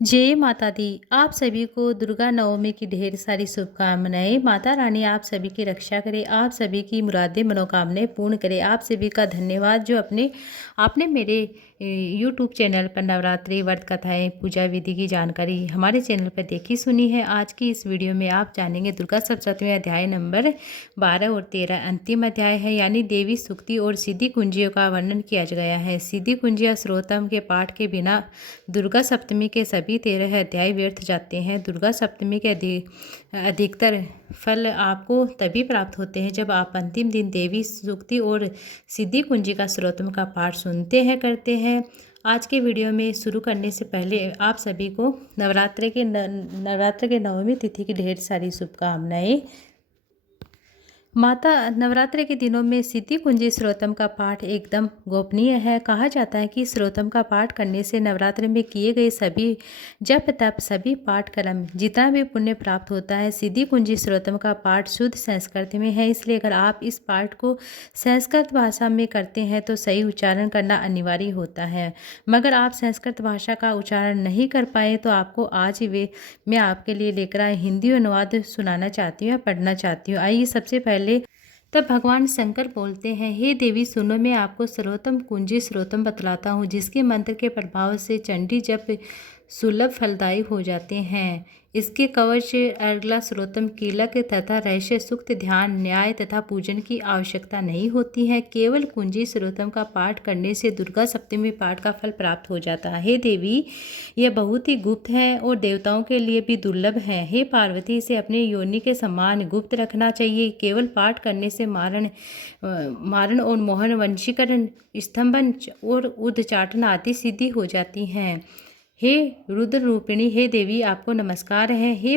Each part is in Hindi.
जय माता दी। आप सभी को दुर्गा नवमी की ढेर सारी शुभकामनाएं। माता रानी आप सभी की रक्षा करे, आप सभी की मुरादें मनोकामनाएं पूर्ण करे। आप सभी का धन्यवाद जो आपने मेरे यूट्यूब चैनल पर नवरात्रि व्रत कथाएं पूजा विधि की जानकारी हमारे चैनल पर देखी सुनी है। आज की इस वीडियो में आप जानेंगे दुर्गा सप्तमी अध्याय नंबर 12 और 13 अंतिम अध्याय है, यानी देवी सूक्ति और सिद्धि कुंजियों का वर्णन किया गया है। सिद्धि कुंजियाँ श्रोतम के पाठ के बिना दुर्गा सप्तमी के सभी 13 अध्याय व्यर्थ जाते हैं। दुर्गा सप्तमी के अधिकतर फल आपको तभी प्राप्त होते हैं जब आप अंतिम दिन देवी सूक्ति और सिद्धि कुंजी का श्रोतम का पाठ सुनते हैं करते हैं। आज के वीडियो में शुरू करने से पहले आप सभी को नवरात्र के नवमी तिथि की ढेर सारी शुभकामनाएं। माता नवरात्र के दिनों में सिद्धि कुंजी श्रोतम का पाठ एकदम गोपनीय है। कहा जाता है कि श्रोतम का पाठ करने से नवरात्र में किए गए सभी जप तप सभी पाठ कर्म जितना भी पुण्य प्राप्त होता है। सिद्धि कुंजी श्रोतम का पाठ शुद्ध संस्कृत में है, इसलिए अगर आप इस पाठ को संस्कृत भाषा में करते हैं तो सही उच्चारण करना अनिवार्य होता है। मगर आप संस्कृत भाषा का उच्चारण नहीं कर पाए तो आपको आज मैं आपके लिए लेकर आए हिंदी अनुवाद सुनाना चाहती हूँ या पढ़ना चाहती हूँ। आइए सबसे पहले तब भगवान शंकर बोलते हैं, हे देवी सुनो, मैं आपको सर्वोत्तम कुंजी श्रोतम बतलाता हूँ जिसके मंत्र के प्रभाव से चंडी जप सुलभ फलदायी हो जाते हैं। इसके कवच अर्गला श्रोतम कीलक तथा रहस्य सूक्त ध्यान न्याय तथा पूजन की आवश्यकता नहीं होती है। केवल कुंजी श्रोतम का पाठ करने से दुर्गा सप्तमी पाठ का फल प्राप्त हो जाता है। हे देवी, यह बहुत ही गुप्त है और देवताओं के लिए भी दुर्लभ है। हे पार्वती, इसे अपने योनि के समान गुप्त रखना चाहिए। केवल पाठ करने से मारण और मोहन वंशीकरण स्तंभन और उद्चाटन आदि सिद्धि हो जाती हैं। हे रुद्र रूपिणी, हे देवी आपको नमस्कार है। हे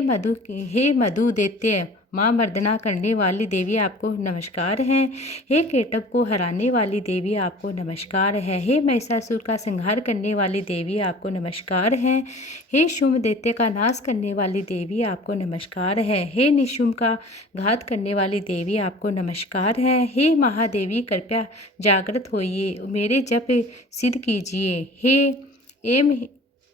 मधु दैत्य माँ मर्दना करने वाली देवी आपको नमस्कार है। हे केटव को हराने वाली देवी आपको नमस्कार है। हे महिषासुर का संहार करने वाली देवी आपको नमस्कार है। हे शुंभ दैत्य का नाश करने वाली देवी आपको नमस्कार है। हे निशुंभ का घात करने वाली देवी आपको नमस्कार है। हे महादेवी कृपया जागृत होइए, मेरे जप सिद्ध कीजिए। हे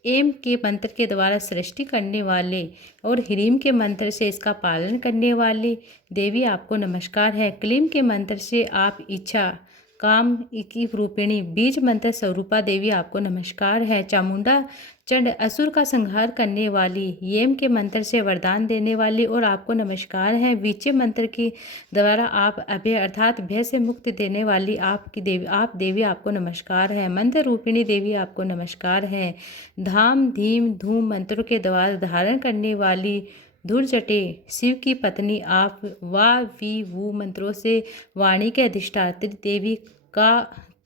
एम के मंत्र के द्वारा सृष्टि करने वाले और ह्रीम के मंत्र से इसका पालन करने वाली देवी आपको नमस्कार है। क्लीम के मंत्र से आप इच्छा काम की रूपिणी बीज मंत्र स्वरूपा देवी आपको नमस्कार है। चामुंडा चंड असुर का संहार करने वाली येम के मंत्र से वरदान देने वाली और आपको नमस्कार है। विचे मंत्र के द्वारा आप अभय अर्थात भय से मुक्ति देने वाली आप देवी आपको नमस्कार है। मंत्र रूपिणी देवी आपको नमस्कार है। धाम धीम धूम मंत्रों के द्वारा धारण करने वाली धूर्जटे शिव की पत्नी आप वा वी वू मंत्रों से वाणी के अधिष्ठात्री देवी का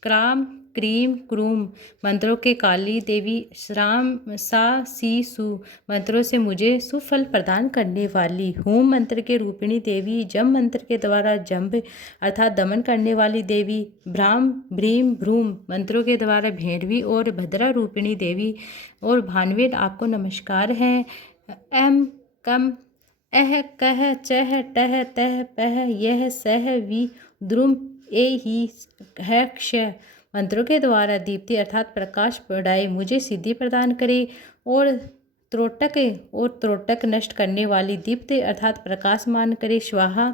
क्राम क्रीम क्रूम मंत्रों के काली देवी श्राम सा सी सु मंत्रों से मुझे सुफल प्रदान करने वाली होम मंत्र के रूपिणी देवी जम मंत्र के द्वारा जम्ब अर्थात दमन करने वाली देवी भ्राम भ्रीम भ्रूम मंत्रों के द्वारा भेड़वी और भद्रा रूपिणी देवी और भानवेद आपको नमस्कार है। एम कम अह कह चह टह तह पह यह सह वी द्रुम ए ही है क्ष मंत्रों के द्वारा दीप्ति अर्थात प्रकाश बढ़ाए मुझे सिद्धि प्रदान करे और त्रोटक नष्ट करने वाली दीप्ति अर्थात प्रकाशमान करे। स्वाहा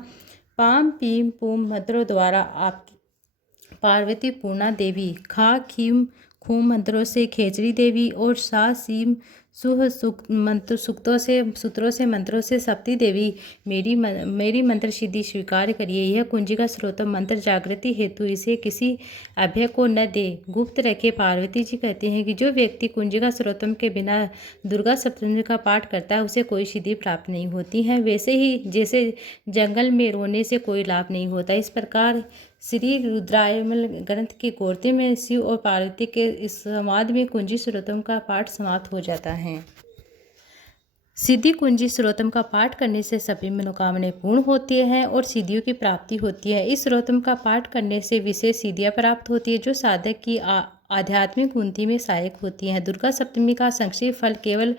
पाम पीम पूम मंत्रों द्वारा आपकी पार्वती पूर्णा देवी खा खीम खूम मंत्रों से खेचरी देवी और सा सीम सुह सूत्रों से मंत्रों से सप्ती देवी मेरी मंत्र सिद्धि स्वीकार करिए। यह कुंजी का श्रोतम मंत्र जागृति हेतु इसे किसी अभय को न दे, गुप्त रखे। पार्वती जी कहते हैं कि जो व्यक्ति कुंजी का श्रोतम के बिना दुर्गा सप्तमी का पाठ करता है उसे कोई सिद्धि प्राप्त नहीं होती है, वैसे ही जैसे जंगल में रोने से कोई लाभ नहीं होता। इस प्रकार श्री रुद्रायमल ग्रंथ के गोरते में शिव और पार्वती के इस संवाद में कुंजी श्रोतम का पाठ समाप्त हो जाता है। सिद्धि कुंजी श्रोतम का पाठ करने से सभी मनोकामनाएं पूर्ण होती हैं और सिद्धियों की प्राप्ति होती है। इस श्रोतम का पाठ करने से विशेष सिद्धियां प्राप्त होती है जो साधक की आध्यात्मिक उन्नति में सहायक होती हैं। दुर्गा सप्तमी का संक्षिप्त फल केवल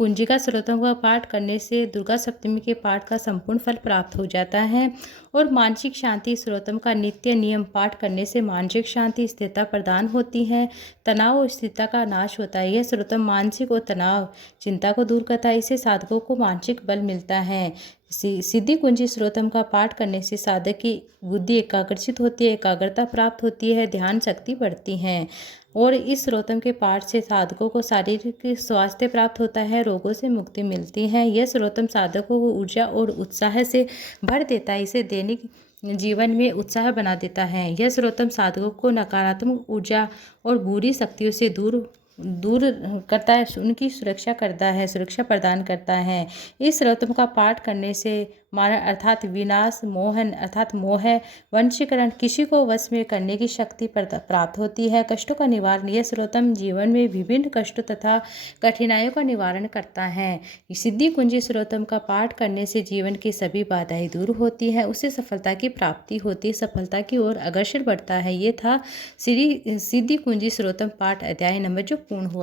कुंजिका श्रोतम का पाठ करने से दुर्गा सप्तमी के पाठ का संपूर्ण फल प्राप्त हो जाता है। और मानसिक शांति श्रोतम का नित्य नियम पाठ करने से मानसिक शांति स्थिरता प्रदान होती है, तनाव और स्थिरता का नाश होता है। यह श्रोतम मानसिक और तनाव चिंता को दूर करता है, इससे साधकों को मानसिक बल मिलता है। सिद्धि कुंजी श्रोतम का पाठ करने से साधक की बुद्धि एकाग्रचित होती है, एकाग्रता प्राप्त होती है, ध्यान शक्ति बढ़ती है। और इस श्रोतम के पाठ से साधकों को शारीरिक स्वास्थ्य प्राप्त होता है, रोगों से मुक्ति मिलती है। यह श्रोतम साधकों को ऊर्जा और उत्साह से भर देता है, इसे दैनिक जीवन में उत्साह बना देता है। यह श्रोतम साधकों को नकारात्मक ऊर्जा और बुरी शक्तियों से दूर करता है, उनकी सुरक्षा करता है, सुरक्षा प्रदान करता है। इस श्रोतम का पाठ करने से मारण अर्थात विनाश, मोहन अर्थात मोह, वंशीकरण किसी को वश में करने की शक्ति प्राप्त होती है। कष्टों का निवारण, यह श्रोतम जीवन में विभिन्न कष्टों तथा कठिनाइयों का निवारण करता है। सिद्धि कुंजी श्रोतम का पाठ करने से जीवन की सभी बाधाएं दूर होती है, उससे सफलता की प्राप्ति होती है, सफलता की ओर अग्रसर बढ़ता है। ये था सिद्धि कुंजी श्रोतम पाठ अध्याय नंबर जो पूर्ण हुआ।